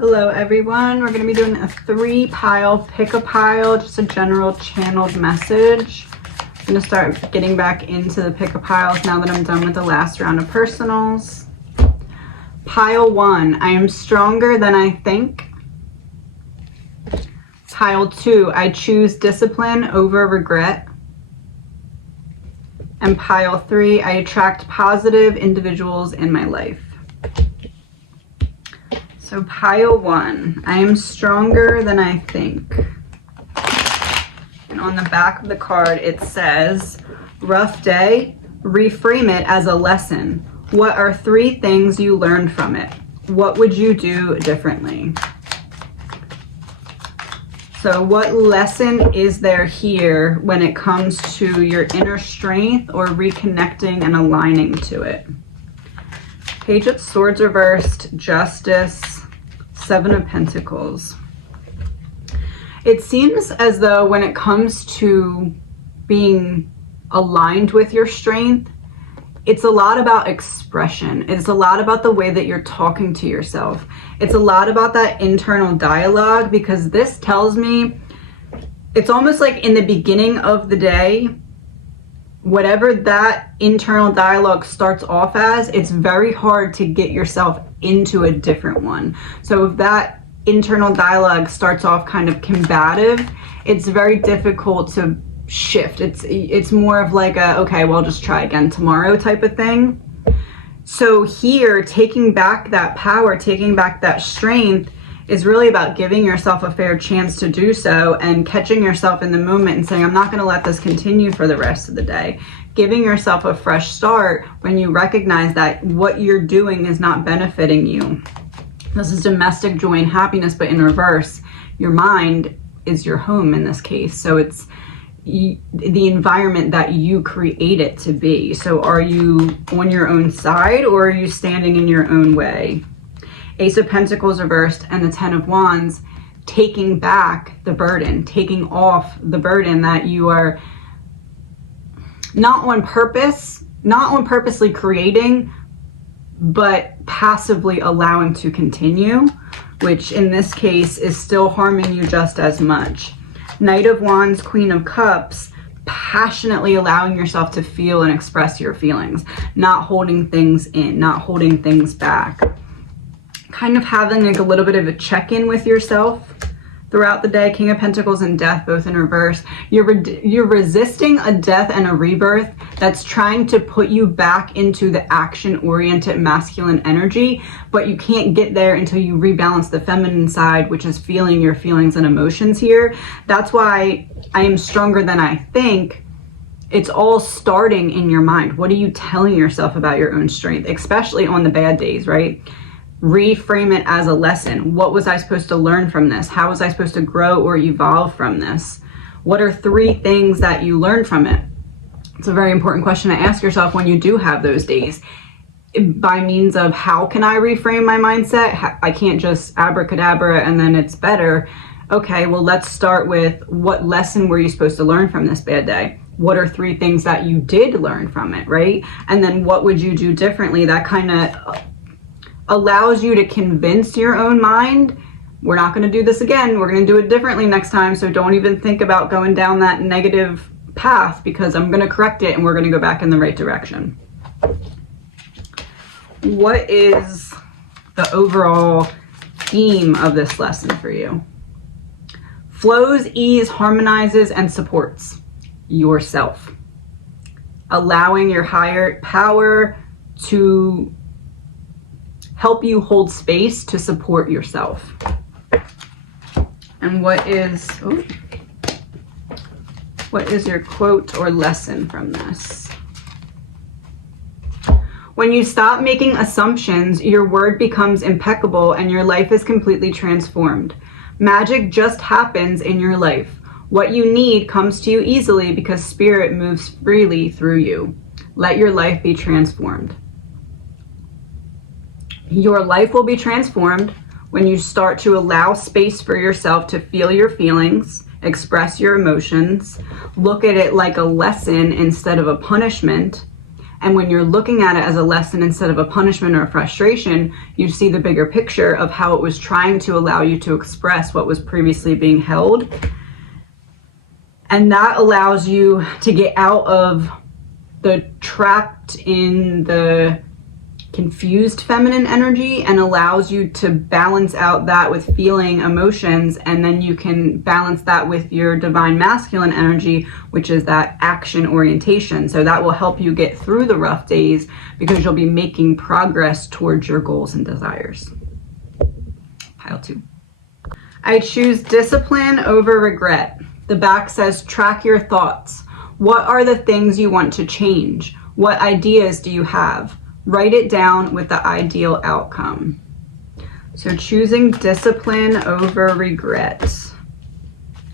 Hello everyone, we're going to be doing a 3-pile pick-a-pile, just a general channeled message. I'm going to start getting back into the pick-a-piles now that I'm done with the last round of personals. Pile 1, I am stronger than I think. Pile 2, I choose discipline over regret. And pile 3, I attract positive individuals in my life. So pile 1, I am stronger than I think. And on the back of the card it says, rough day, reframe it as a lesson. What are 3 things you learned from it? What would you do differently? So what lesson is there here when it comes to your inner strength or reconnecting and aligning to it? Page of Swords reversed, Justice, 7 of Pentacles. It seems as though when it comes to being aligned with your strength, it's a lot about expression. It's a lot about the way that you're talking to yourself. It's a lot about that internal dialogue, because this tells me it's almost like in the beginning of the day, whatever that internal dialogue starts off as, it's very hard to get yourself into a different one. So if that internal dialogue starts off kind of combative, it's very difficult to shift. It's more of like a, okay, well, just try again tomorrow type of thing. So here, taking back that power, taking back that strength is really about giving yourself a fair chance to do so and catching yourself in the moment and saying, I'm not going to let this continue for the rest of the day. Giving yourself a fresh start when you recognize that what you're doing is not benefiting you. This is domestic joy and happiness, but in reverse. Your mind is your home in this case. So it's the environment that you create it to be. So are you on your own side, or are you standing in your own way? Ace of Pentacles reversed and the 10 of Wands, taking back the burden, taking off the burden that you are not on purpose, not on purposely creating, but passively allowing to continue, which in this case is still harming you just as much. Knight of Wands, Queen of Cups, passionately allowing yourself to feel and express your feelings, not holding things in, not holding things back. Kind of having like a little bit of a check-in with yourself throughout the day. King of Pentacles and Death, both in reverse. You're resisting a death and a rebirth that's trying to put you back into the action-oriented masculine energy, but you can't get there until you rebalance the feminine side, which is feeling your feelings and emotions here. That's why I am stronger than I think. It's all starting in your mind. What are you telling yourself about your own strength, especially on the bad days, right? Reframe it as a lesson. What was I supposed to learn from this? How was I supposed to grow or evolve from this? What are 3 things that you learned from it? It's a very important question to ask yourself when you do have those days. By means of, how can I reframe my mindset? I can't just abracadabra and then it's better. Okay, well, let's start with, what lesson were you supposed to learn from this bad day? What are 3 things that you did learn from it, right? And then what would you do differently? That kind of allows you to convince your own mind, we're not going to do this again. We're going to do it differently next time. So don't even think about going down that negative path, because I'm going to correct it and we're going to go back in the right direction. What is the overall theme of this lesson for you? Flows, ease, harmonizes, and supports yourself. Allowing your higher power to help you hold space to support yourself. And what is your quote or lesson from this? When you stop making assumptions, your word becomes impeccable and your life is completely transformed. Magic just happens in your life. What you need comes to you easily because spirit moves freely through you. Let your life be transformed. Your life will be transformed when you start to allow space for yourself to feel your feelings, express your emotions, look at it like a lesson instead of a punishment, And when you're looking at it as a lesson instead of a punishment or a frustration, you see the bigger picture of how it was trying to allow you to express what was previously being held. And that allows you to get out of the trapped in the confused feminine energy and allows you to balance out that with feeling emotions, and then you can balance that with your divine masculine energy, which is that action orientation. So that will help you get through the rough days because you'll be making progress towards your goals and desires. Pile 2. I choose discipline over regret. The back says track your thoughts. What are the things you want to change? What ideas do you have? Write it down with the ideal outcome. So choosing discipline over regret.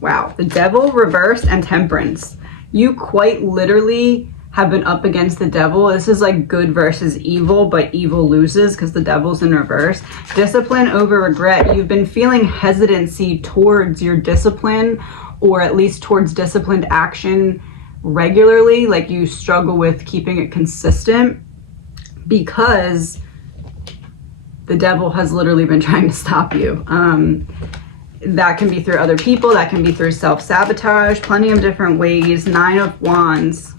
Wow, the devil, reversed, and temperance. You quite literally have been up against the devil. This is like good versus evil, but evil loses because the devil's in reverse. Discipline over regret. You've been feeling hesitancy towards your discipline, or at least towards disciplined action regularly. Like you struggle with keeping it consistent, because the devil has literally been trying to stop you. That can be through other people, that can be through self-sabotage, plenty of different ways. 9 of Wands,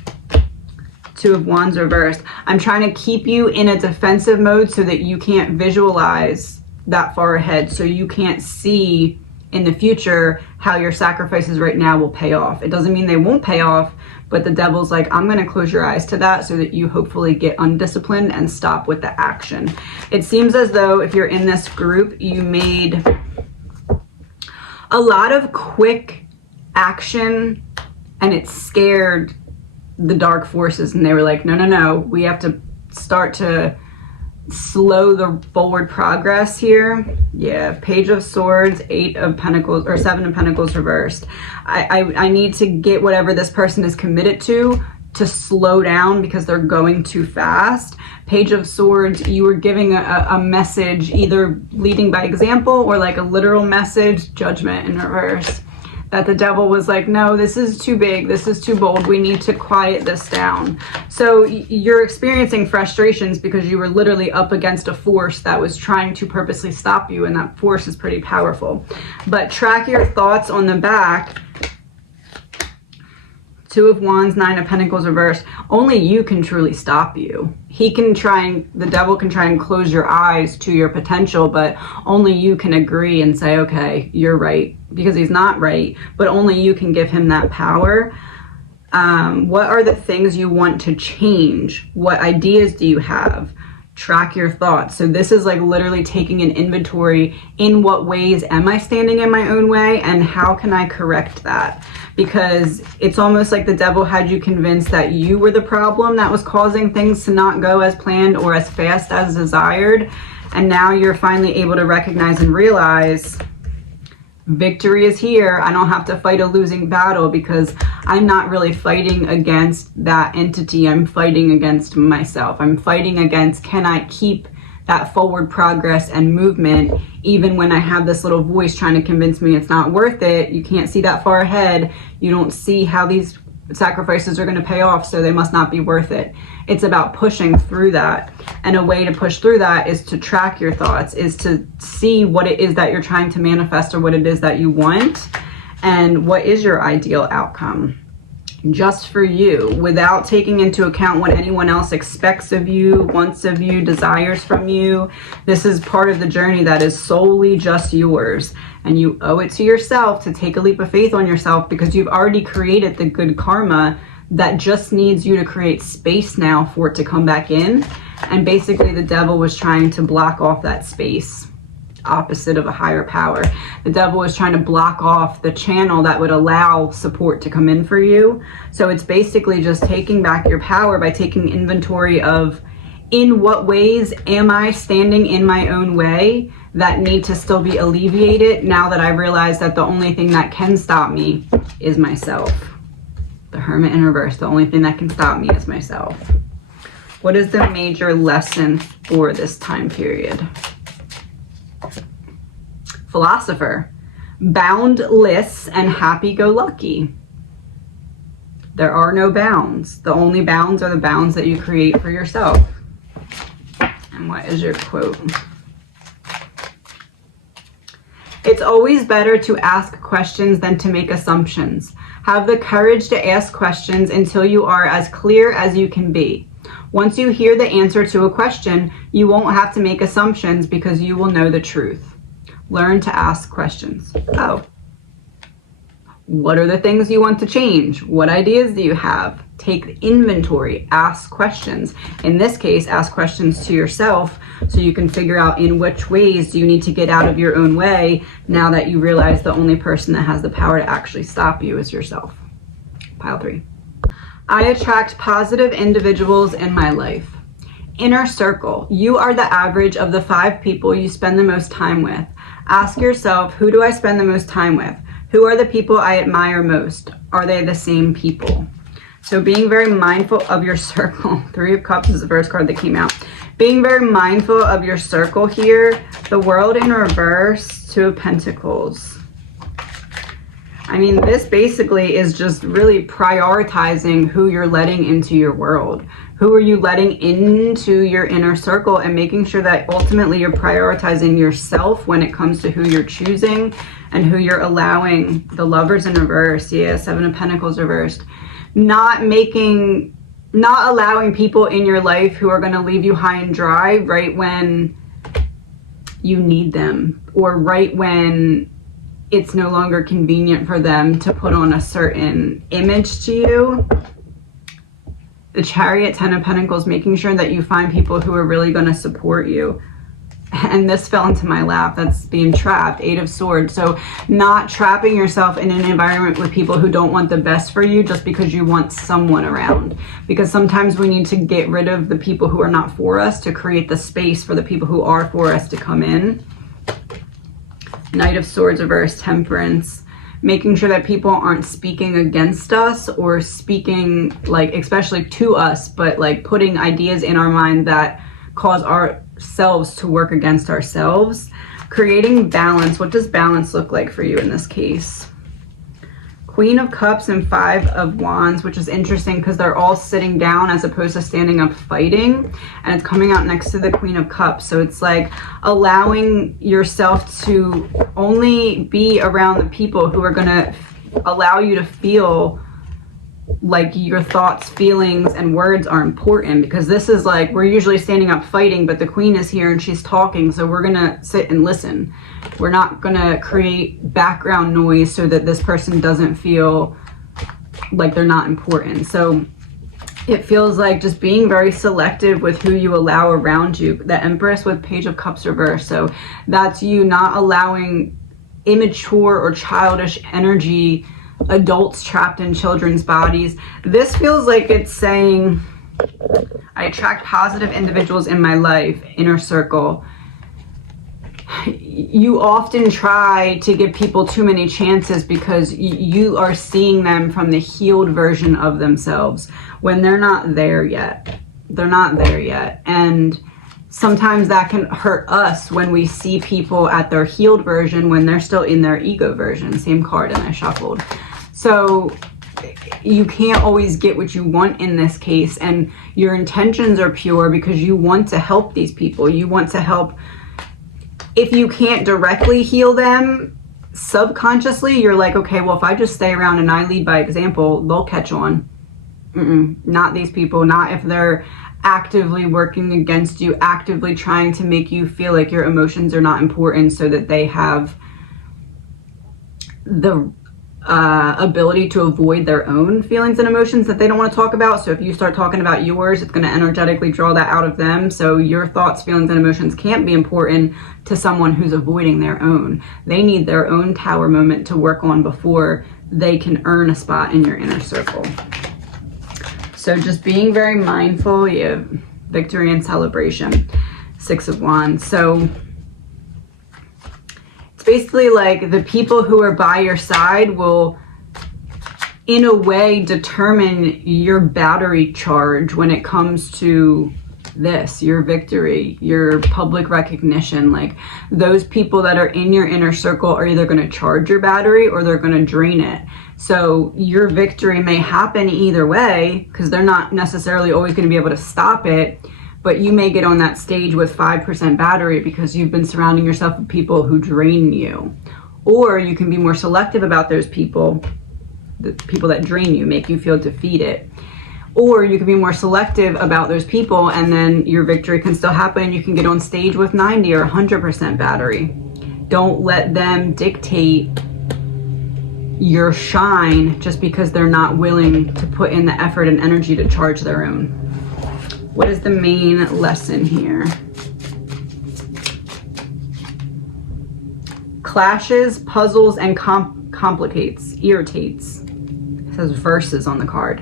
2 of Wands reversed. I'm trying to keep you in a defensive mode so that you can't visualize that far ahead, so you can't see in the future how your sacrifices right now will pay off. It doesn't mean they won't pay off, but the devil's like, I'm going to close your eyes to that so that you hopefully get undisciplined and stop with the action. It seems as though if you're in this group, you made a lot of quick action and it scared the dark forces, and they were like, no, we have to start to slow the forward progress here. Yeah, Page of Swords, 8 of Pentacles, or 7 of Pentacles reversed. I need to get whatever this person is committed to slow down because they're going too fast. Page of Swords, you were giving a message, either leading by example or like a literal message. Judgment in reverse. That the devil was like, no, this is too big, this is too bold, we need to quiet this down. So you're experiencing frustrations because you were literally up against a force that was trying to purposely stop you, and that force is pretty powerful. But track your thoughts on the back. 2 of Wands, 9 of Pentacles reversed. Only you can truly stop you. The devil can try and close your eyes to your potential, but only you can agree and say, okay, you're right, because he's not right, but only you can give him that power. What are the things you want to change? What ideas do you have? Track your thoughts. So this is like literally taking an inventory. In what ways am I standing in my own way, and how can I correct that? Because it's almost like the devil had you convinced that you were the problem that was causing things to not go as planned or as fast as desired. And now you're finally able to recognize and realize victory is here. I don't have to fight a losing battle because I'm not really fighting against that entity. I'm fighting against myself. I'm fighting against, can I keep that forward progress and movement even when I have this little voice trying to convince me it's not worth it. You can't see that far ahead. You don't see how these sacrifices are going to pay off, so they must not be worth it. It's about pushing through that. And a way to push through that is to track your thoughts, is to see what it is that you're trying to manifest or what it is that you want, and what is your ideal outcome just for you, without taking into account what anyone else expects of you, wants of you, desires from you. This is part of the journey that is solely just yours, and you owe it to yourself to take a leap of faith on yourself, because you've already created the good karma that just needs you to create space now for it to come back in. And basically the devil was trying to block off that space, opposite of a higher power. The devil was trying to block off the channel that would allow support to come in for you. So it's basically just taking back your power by taking inventory of, in what ways am I standing in my own way that need to still be alleviated now that I realize that the only thing that can stop me is myself. The Hermit in reverse, the only thing that can stop me is myself. What is the major lesson for this time period? Philosopher, boundless and happy-go-lucky. There are no bounds. The only bounds are the bounds that you create for yourself. And what is your quote? It's always better to ask questions than to make assumptions. Have the courage to ask questions until you are as clear as you can be. Once you hear the answer to a question, you won't have to make assumptions because you will know the truth. Learn to ask questions. Oh. What are the things you want to change? What ideas do you have? Take inventory. Ask questions. In this case, ask questions to yourself so you can figure out in which ways do you need to get out of your own way now that you realize the only person that has the power to actually stop you is yourself. Pile 3. I attract positive individuals in my life. Inner circle. You are the average of the 5 people you spend the most time with. Ask yourself, who do I spend the most time with? Who are the people I admire most? Are they the same people? So being very mindful of your circle. 3 of Cups is the first card that came out. Being very mindful of your circle here. The World in reverse, 2 of Pentacles. I mean, this basically is just really prioritizing who you're letting into your world. Who are you letting into your inner circle, and making sure that ultimately you're prioritizing yourself when it comes to who you're choosing and who you're allowing. The Lovers in reverse, yeah, 7 of Pentacles reversed. Not allowing people in your life who are going to leave you high and dry right when you need them, or right when it's no longer convenient for them to put on a certain image to you. The Chariot, 10 of Pentacles, making sure that you find people who are really going to support you. And this fell into my lap. That's being trapped. 8 of Swords. So not trapping yourself in an environment with people who don't want the best for you just because you want someone around. Because sometimes we need to get rid of the people who are not for us to create the space for the people who are for us to come in. Knight of Swords reverse, Temperance. Making sure that people aren't speaking against us or speaking, like, especially to us, but like putting ideas in our mind that cause ourselves to work against ourselves. Creating balance. What does balance look like for you in this case? Queen of Cups and 5 of Wands, which is interesting because they're all sitting down as opposed to standing up fighting, and it's coming out next to the Queen of Cups. So it's like allowing yourself to only be around the people who are going to allow you to feel like your thoughts, feelings, and words are important. Because this is like, we're usually standing up fighting, but the Queen is here and she's talking, so we're gonna sit and listen. We're not gonna create background noise so that this person doesn't feel like they're not important. So it feels like just being very selective with who you allow around you. The Empress with Page of Cups reverse. So that's you not allowing immature or childish energy, adults trapped in children's bodies. This feels like it's saying, I attract positive individuals in my life, inner circle. You often try to give people too many chances because you are seeing them from the healed version of themselves when they're not there yet. They're not there yet. And sometimes that can hurt us when we see people at their healed version when they're still in their ego version. Same card, and I shuffled. So you can't always get what you want in this case, and your intentions are pure because you want to help these people. You want to help. If you can't directly heal them, subconsciously you're like, okay, well, if I just stay around and I lead by example, they'll catch on. Not these people. Not if they're actively working against you, actively trying to make you feel like your emotions are not important so that they have the ability to avoid their own feelings and emotions that they don't want to talk about. So if you start talking about yours, it's going to energetically draw that out of them. So your thoughts, feelings, and emotions can't be important to someone who's avoiding their own. They need their own tower moment to work on before they can earn a spot in your inner circle. So just being very mindful. You have victory and celebration. 6 of Wands. So basically like the people who are by your side will in a way determine your battery charge when it comes to this, your victory, your public recognition. Like, those people that are in your inner circle are either going to charge your battery or they're going to drain it. So your victory may happen either way, because they're not necessarily always going to be able to stop it, but you may get on that stage with 5% battery because you've been surrounding yourself with people who drain you. Or you can be more selective about those people, the people that drain you, make you feel defeated. Or you can be more selective about those people, and then your victory can still happen. You can get on stage with 90 or 100% battery. Don't let them dictate your shine just because they're not willing to put in the effort and energy to charge their own. What is the main lesson here? Clashes, puzzles, and complicates, irritates. It says verses on the card.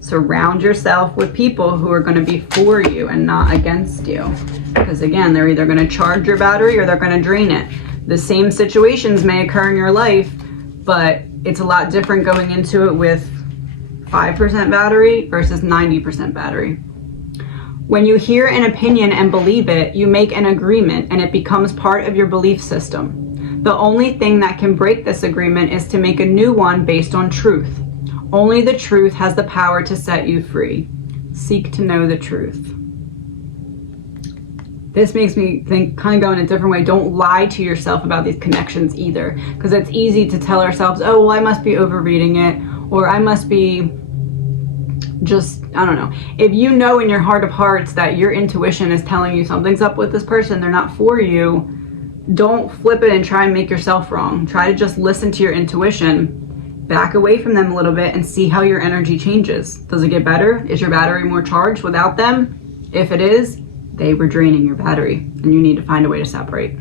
Surround yourself with people who are going to be for you and not against you. Because again, they're either going to charge your battery or they're going to drain it. The same situations may occur in your life, but it's a lot different going into it with 5% battery versus 90% battery. When you hear an opinion and believe it, you make an agreement and it becomes part of your belief system. The only thing that can break this agreement is to make a new one based on truth. Only the truth has the power to set you free. Seek to know the truth. This makes me think, kind of go in a different way. Don't lie to yourself about these connections either, because it's easy to tell ourselves, oh, well, I must be overreading it, or I must be just, I don't know. If you know in your heart of hearts that your intuition is telling you something's up with this person, they're not for you, don't flip it and try and make yourself wrong. Try to just listen to your intuition, back away from them a little bit, and see how your energy changes. Does it get better? Is your battery more charged without them? If it is, they were draining your battery, and you need to find a way to separate.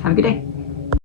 Have a good day.